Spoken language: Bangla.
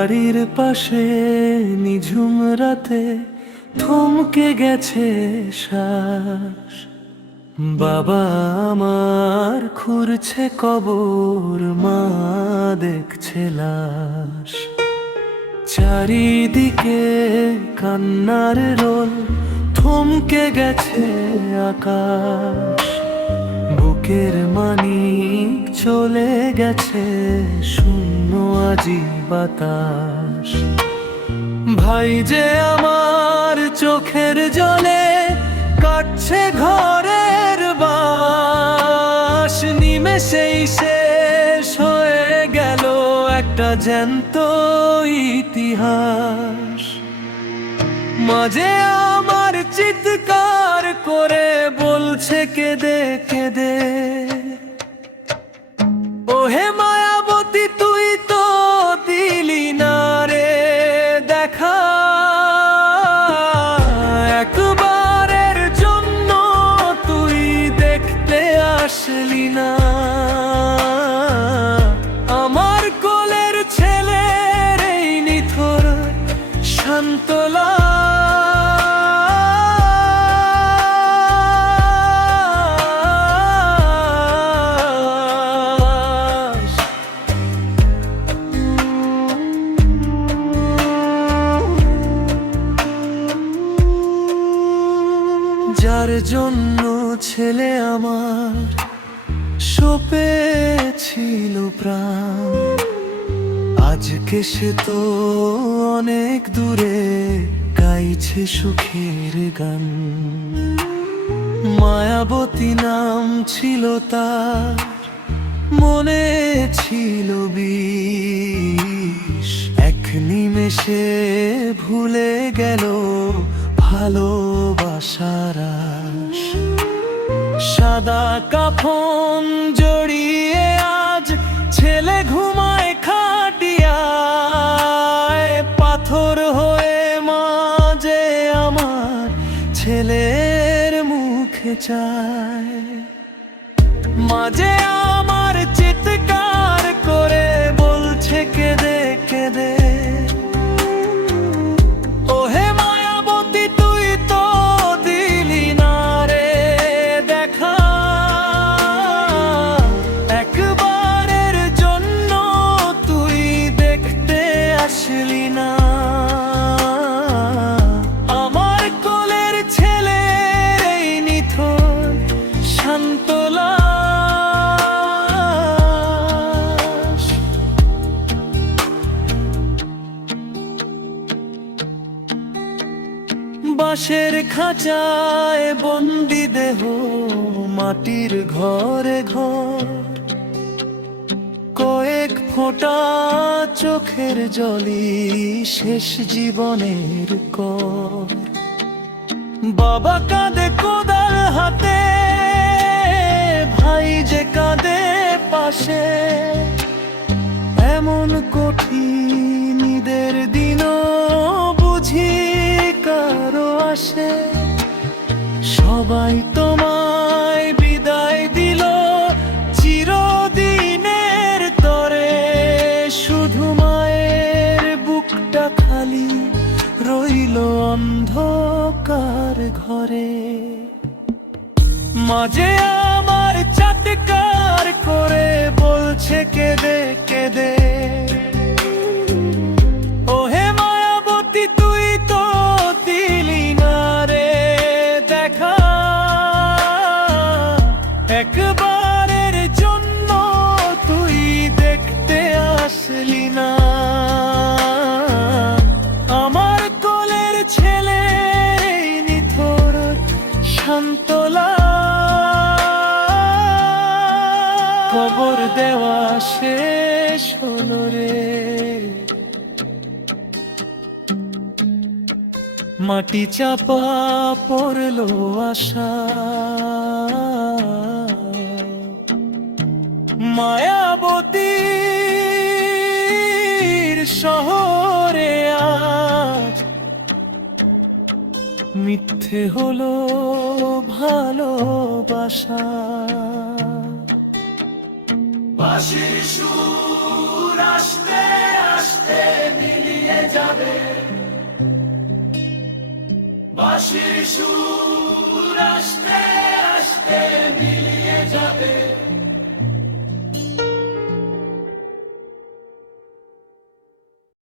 বাড়ির পাশে নিঝুম রাতে থমকে গেছে শ্বাস। বাবা আমার খুঁড়ছে কবর, মা দেখছে লাশ। চারিদিকে কান্নার রোল, থমকে গেছে আকাশ। বুকের মানিক চলে গেছে, শূন্য আজি বাতাস। ভাই যে আমার চোখের জলে কাটছে ঘরের বাস। নিমেষেই শেষ হয়ে গেল একটা জ্যান্ত ইতিহাস। মাঝে আমার চিৎকার করে বলছে কেঁদে কেঁদে, ওহে মায়াবতী তুই তো দিলি না রে দেখা। একবারের জন্য তুই দেখতে আসলি না আমার কোলের ছেলের এই নিথর শান্ত লাশ। যার জন্য ছেলে আমার সপেছিল প্রাণ, আজকে সে তো অনেক দূরে গাইছে সুখের গান। মায়াবতী নাম ছিল তার, মনে ছিল বিষ। এক নিমেষে ভুলে গেল ভালোবাসার আশ। সাদা কাফন জড়িয়ে আজ ছেলে ঘুমায় খাটিয়ায়। পাথর হয়ে মাঝে আমার ছেলের মুখে চায়। মাঝে আমার চিৎকার করে বলছে কেঁদে কেঁদে, ওহে মায়াবতী তুই তো দিলি না রে দেখা। একবারের জন্য তুই দেখতে আসলি না আমার কোলের ছেলের এই নিথর শান্ত লাশ। বাঁশের খাঁচায় বন্দি দেহ, মাটির ঘরে ঘর। কয়েক ফোঁটা চোখের জলই শেষ জীবনের কর। বাবা কাঁদে কোদাল হাতে, ভাই যে কাঁদে পাশে। এমন কঠিন ঈদের দিনও বুঝি কারো আসে। সবাই তোমায় বিদায় দিল চিরদিনের তরে, শুধু মায়ের বুকটা খালি রইল অন্ধকার ঘরে। মাঝে আমার চিৎকার করে বলছে কেঁদে কেঁদে, ওহে মায়াবতী তুই তো দিলি না রে দেখা। একবারের জন্য তুই দেখতে আসলি না আমার কোলের ছেলে নিথর শান্ত লাশ। খবর দেওয়া শেষ হলো রে, মাটি চাপা পড়লো আশা। মায়াবতীর শহরে আজ মিথ্যে হলো ভালোবাসা। বাঁশির সুর আস্তে আস্তে যাবে বাঁশির সুর আসতে